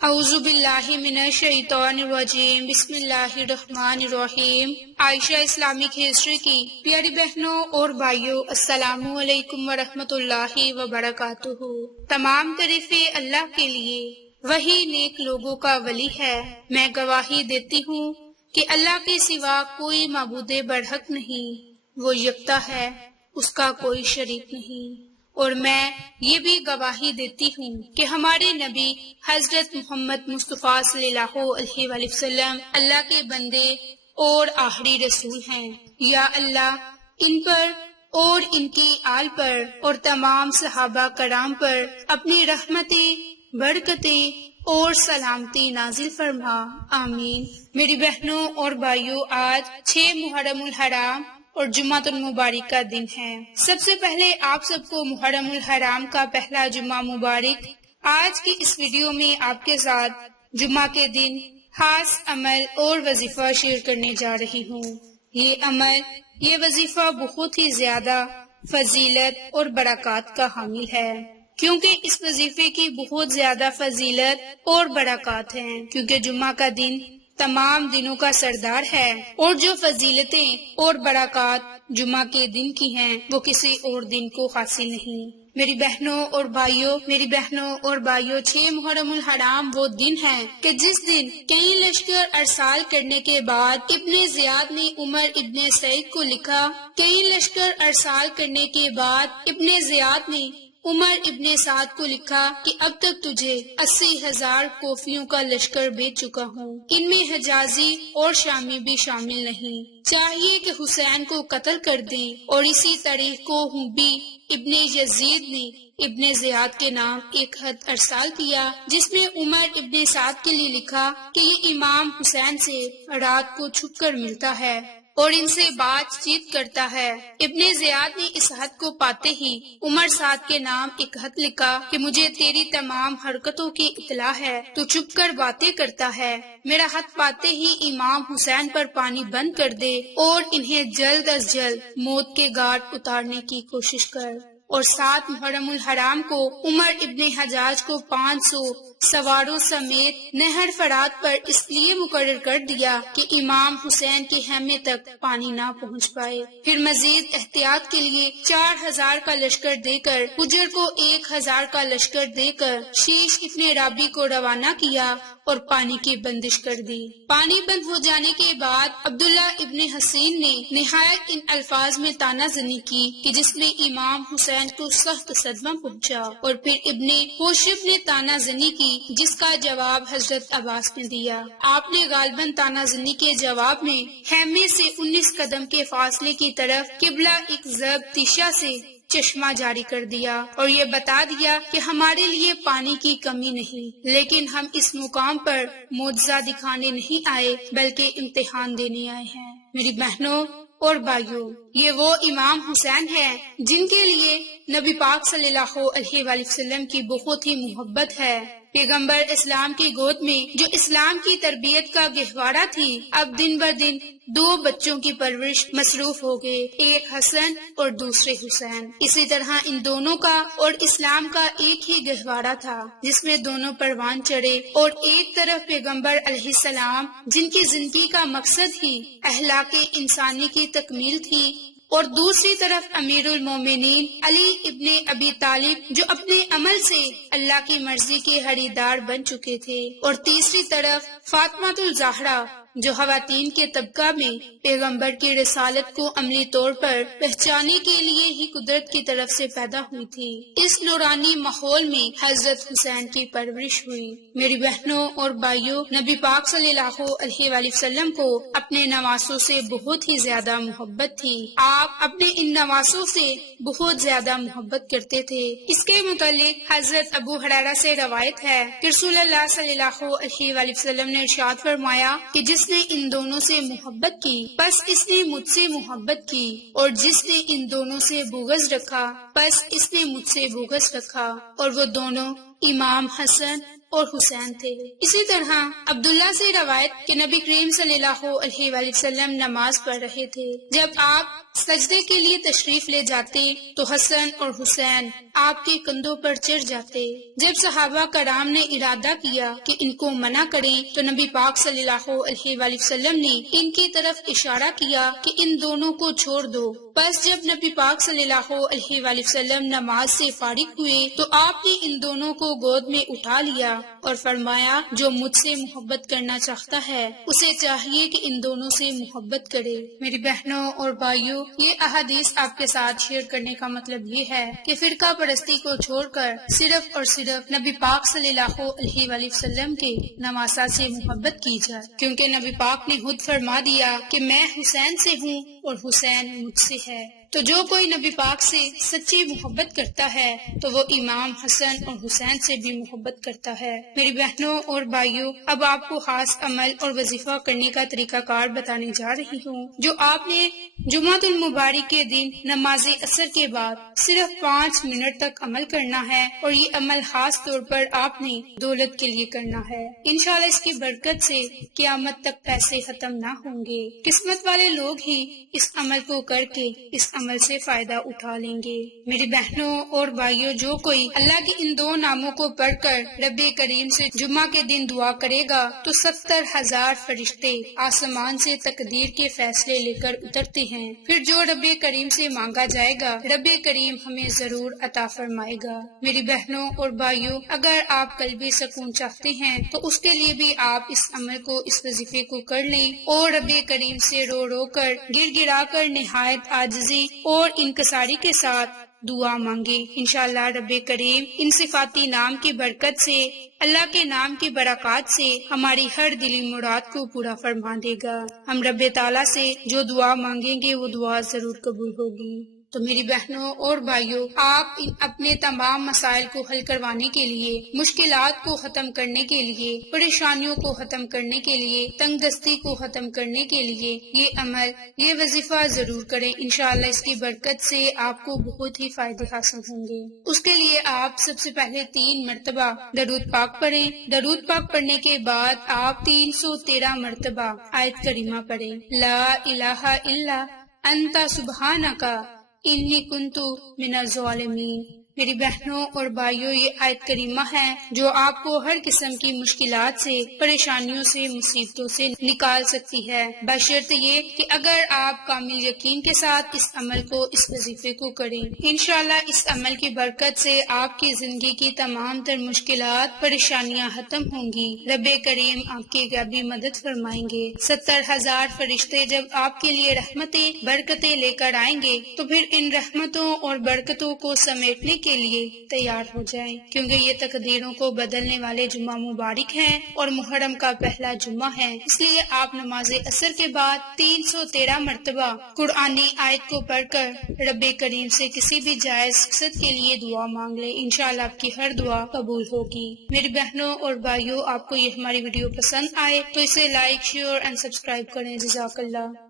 اعوذ باللہ من الشیطان الرجیم، بسم اللہ الرحمن الرحیم۔ عائشہ اسلامک ہسٹری کی پیاری بہنوں اور بھائیوں، السلام علیکم ورحمۃ اللہ وبرکاتہ۔ تمام تعریفیں اللہ کے لیے، وہی نیک لوگوں کا ولی ہے۔ میں گواہی دیتی ہوں کہ اللہ کے سوا کوئی معبود برحق نہیں، وہ یکتا ہے، اس کا کوئی شریک نہیں۔ اور میں یہ بھی گواہی دیتی ہوں کہ ہمارے نبی حضرت محمد مصطفیٰ صلی اللہ علیہ وآلہ وسلم اللہ کے بندے اور آخری رسول ہیں۔ یا اللہ ان پر اور ان کی آل پر اور تمام صحابہ کرام پر اپنی رحمتیں، برکتیں اور سلامتی نازل فرما، آمین۔ میری بہنوں اور بھائیوں، آج 6 محرم الحرام اور جمعۃ المبارک کا دن ہے۔ سب سے پہلے آپ سب کو محرم الحرام کا پہلا جمعہ مبارک۔ آج کی اس ویڈیو میں آپ کے ساتھ جمعہ کے دن خاص عمل اور وظیفہ شیئر کرنے جا رہی ہوں۔ یہ عمل، یہ وظیفہ بہت ہی زیادہ فضیلت اور برکات کا حامل ہے، کیونکہ اس وظیفے کی بہت زیادہ فضیلت اور برکات ہیں، کیونکہ جمعہ کا دن تمام دنوں کا سردار ہے، اور جو فضیلتیں اور برکات جمعہ کے دن کی ہیں وہ کسی اور دن کو حاصل نہیں۔ میری بہنوں اور بھائیوں، 6 محرم الحرام وہ دن ہے کہ جس دن کئی لشکر ارسال کرنے کے بعد ابن زیاد نے عمر ابن سعید کو لکھا، کئی لشکر ارسال کرنے کے بعد ابن زیاد نے عمر ابن سعد کو لکھا کہ اب تک تجھے 80,000 کوفیوں کا لشکر بھیج چکا ہوں، ان میں حجازی اور شامی بھی شامل نہیں، چاہیے کہ حسین کو قتل کر دیں۔ اور اسی تاریخ کو حبی ابن یزید نے ابن زیاد کے نام ایک خط ارسال کیا، جس میں عمر ابن سعد کے لیے لکھا کہ یہ امام حسین سے رات کو چھپ کر ملتا ہے اور ان سے بات چیت کرتا ہے۔ ابن زیاد نے اس خط کو پاتے ہی عمر سعد کے نام ایک خط لکھا کہ مجھے تیری تمام حرکتوں کی اطلاع ہے، تو چھپ کر باتیں کرتا ہے، میرا خط پاتے ہی امام حسین پر پانی بند کر دے اور انہیں جلد از جلد موت کے گھاٹ اتارنے کی کوشش کر۔ اور 7 محرم الحرام کو عمر ابن حجاج کو 500 سواروں سمیت نہر فرات پر اس لیے مقرر کر دیا کہ امام حسین کے خیمے تک پانی نہ پہنچ پائے۔ پھر مزید احتیاط کے لیے 4,000 کا لشکر دے کر حجر کو 1,000 کا لشکر دے کر شیش ابن رابی کو روانہ کیا اور پانی کی بندش کر دی۔ پانی بند ہو جانے کے بعد عبداللہ ابن حسین نے نہایت ان الفاظ میں تانا زنی کی کہ جس میں امام حسین کو سخت صدمہ پہنچا، اور پھر ابن خوشب نے تانا زنی کی جس کا جواب حضرت عباس نے دیا۔ آپ نے غالباً تانا زنی کے جواب میں خیمے سے 19 قدم کے فاصلے کی طرف قبلہ ایک ضرب تیشہ سے چشمہ جاری کر دیا اور یہ بتا دیا کہ ہمارے لیے پانی کی کمی نہیں، لیکن ہم اس مقام پر معجزہ دکھانے نہیں آئے بلکہ امتحان دینے آئے ہیں۔ میری بہنوں اور بھائیوں، یہ وہ امام حسین ہیں جن کے لیے نبی پاک صلی اللہ علیہ وآلہ وسلم کی بہت ہی محبت ہے۔ پیغمبر اسلام کی گود میں جو اسلام کی تربیت کا گہوارہ تھی، اب دن بہ دن 2 بچوں کی پرورش مصروف ہو گئے، ایک حسن اور دوسرے حسین۔ اسی طرح ان دونوں کا اور اسلام کا ایک ہی گہوارہ تھا جس میں دونوں پروان چڑھے، اور ایک طرف پیغمبر علیہ السلام جن کی زندگی کا مقصد ہی اخلاق انسانی کی تکمیل تھی، اور دوسری طرف امیر المومنین علی ابن ابی طالب جو اپنے عمل سے اللہ کی مرضی کے خریدار بن چکے تھے، اور تیسری طرف فاطمہ الزہرا جو خواتین کے طبقہ میں پیغمبر کی رسالت کو عملی طور پر پہچانے کے لیے ہی قدرت کی طرف سے پیدا ہوئی تھی۔ اس نورانی ماحول میں حضرت حسین کی پرورش ہوئی۔ میری بہنوں اور بھائیوں، نبی پاک صلی اللہ علیہ وآلہ وسلم کو اپنے نواسوں سے بہت ہی زیادہ محبت تھی۔ آپ اپنے ان نواسوں سے بہت زیادہ محبت کرتے تھے۔ اس کے متعلق حضرت ابو ہریرہ سے روایت ہے کہ رسول اللہ صلی اللہ علیہ وآلہ وسلم نے ارشاد فرمایا کہ جس نے ان دونوں سے محبت کی پس اس نے مجھ سے محبت کی، اور جس نے ان دونوں سے بغض رکھا پس اس نے مجھ سے بغض رکھا، اور وہ دونوں امام حسن اور حسین تھے۔ اسی طرح عبداللہ سے روایت کہ نبی کریم صلی اللہ علیہ وآلہ وسلم نماز پڑھ رہے تھے، جب آپ سجدے کے لیے تشریف لے جاتے تو حسن اور حسین آپ کے کندھوں پر چڑھ جاتے۔ جب صحابہ کرام نے ارادہ کیا کہ ان کو منع کریں تو نبی پاک صلی اللہ علیہ وآلہ وسلم نے ان کی طرف اشارہ کیا کہ ان دونوں کو چھوڑ دو۔ بس جب نبی پاک صلی اللہ علیہ وآلہ وسلم نماز سے فارغ ہوئے تو آپ نے ان دونوں کو گود میں اٹھا لیا اور فرمایا جو مجھ سے محبت کرنا چاہتا ہے اسے چاہیے کہ ان دونوں سے محبت کرے۔ میری بہنوں اور بھائیوں، یہ احادیث آپ کے ساتھ شیئر کرنے کا مطلب یہ ہے کہ فرقہ پرستی کو چھوڑ کر صرف اور صرف نبی پاک صلی اللہ علیہ وآلہ وسلم کے نواسہ سے محبت کی جائے، کیونکہ نبی پاک نے خود فرما دیا کہ میں حسین سے ہوں اور حسین مجھ سے ہے۔ تو جو کوئی نبی پاک سے سچی محبت کرتا ہے تو وہ امام حسن اور حسین سے بھی محبت کرتا ہے۔ میری بہنوں اور بھائیوں، اب آپ کو خاص عمل اور وظیفہ کرنے کا طریقہ کار بتانے جا رہی ہوں جو آپ نے جمعۃ المبارک کے دن نماز عصر کے بعد صرف 5 منٹ تک عمل کرنا ہے، اور یہ عمل خاص طور پر آپ نے دولت کے لیے کرنا ہے۔ انشاءاللہ اس کی برکت سے قیامت تک پیسے ختم نہ ہوں گے۔ قسمت والے لوگ ہی اس عمل کو کر کے اس عمل سے فائدہ اٹھا لیں گے۔ میری بہنوں اور بھائیوں، جو کوئی اللہ کے ان 2 ناموں کو پڑھ کر رب کریم سے جمعہ کے دن دعا کرے گا تو 70,000 فرشتے آسمان سے تقدیر کے فیصلے لے کر اترتے ہیں، پھر جو رب کریم سے مانگا جائے گا رب کریم ہمیں ضرور عطا فرمائے گا۔ میری بہنوں اور بھائیوں، اگر آپ قلبی سکون چاہتے ہیں تو اس کے لیے بھی آپ اس عمل کو، اس وظیفے کو کر لیں اور رب کریم سے رو رو کر، گر گرا کر، نہایت عاجزی اور انکساری کے ساتھ دعا مانگے۔ انشاءاللہ رب کریم ان صفاتی نام کی برکت سے، اللہ کے نام کی برکات سے ہماری ہر دلی مراد کو پورا فرما دے گا۔ ہم رب تعالیٰ سے جو دعا مانگیں گے وہ دعا ضرور قبول ہوگی۔ تو میری بہنوں اور بھائیوں، آپ اپنے تمام مسائل کو حل کروانے کے لیے، مشکلات کو ختم کرنے کے لیے، پریشانیوں کو ختم کرنے کے لیے، تنگ دستی کو ختم کرنے کے لیے یہ عمل، یہ وظیفہ ضرور کریں۔ انشاءاللہ اس کی برکت سے آپ کو بہت ہی فائدے حاصل ہوں گے۔ اس کے لیے آپ سب سے پہلے 3 مرتبہ درود پاک پڑھیں۔ درود پاک پڑھنے کے بعد آپ 313 مرتبہ آیت کریمہ پڑھیں، لا الہ الا انت سبحانک انی کنت من الظالمین۔ میری بہنوں اور بھائیوں، یہ آیت کریمہ ہے جو آپ کو ہر قسم کی مشکلات سے، پریشانیوں سے، مصیبتوں سے نکال سکتی ہے، بشرط یہ کہ اگر آپ کامل یقین کے ساتھ اس عمل کو، اس وظیفے کو کریں۔ انشاءاللہ اس عمل کی برکت سے آپ کی زندگی کی تمام تر مشکلات، پریشانیاں ختم ہوں گی۔ رب کریم آپ کی غیبی مدد فرمائیں گے۔ 70,000 فرشتے جب آپ کے لیے رحمتیں، برکتیں لے کر آئیں گے تو پھر ان رحمتوں اور برکتوں کو سمیٹنے کے لیے تیار ہو جائیں، کیونکہ یہ تقدیروں کو بدلنے والے جمعہ مبارک ہیں اور محرم کا پہلا جمعہ ہے۔ اس لیے آپ نماز عصر کے بعد 313 مرتبہ قرآنی آیت کو پڑھ کر رب کریم سے کسی بھی جائز مقصد کے لیے دعا مانگ لیں۔ انشاءاللہ آپ کی ہر دعا قبول ہوگی۔ میری بہنوں اور بھائیوں، آپ کو یہ ہماری ویڈیو پسند آئے تو اسے لائک، شیئر اینڈ سبسکرائب کریں۔ جزاک اللہ۔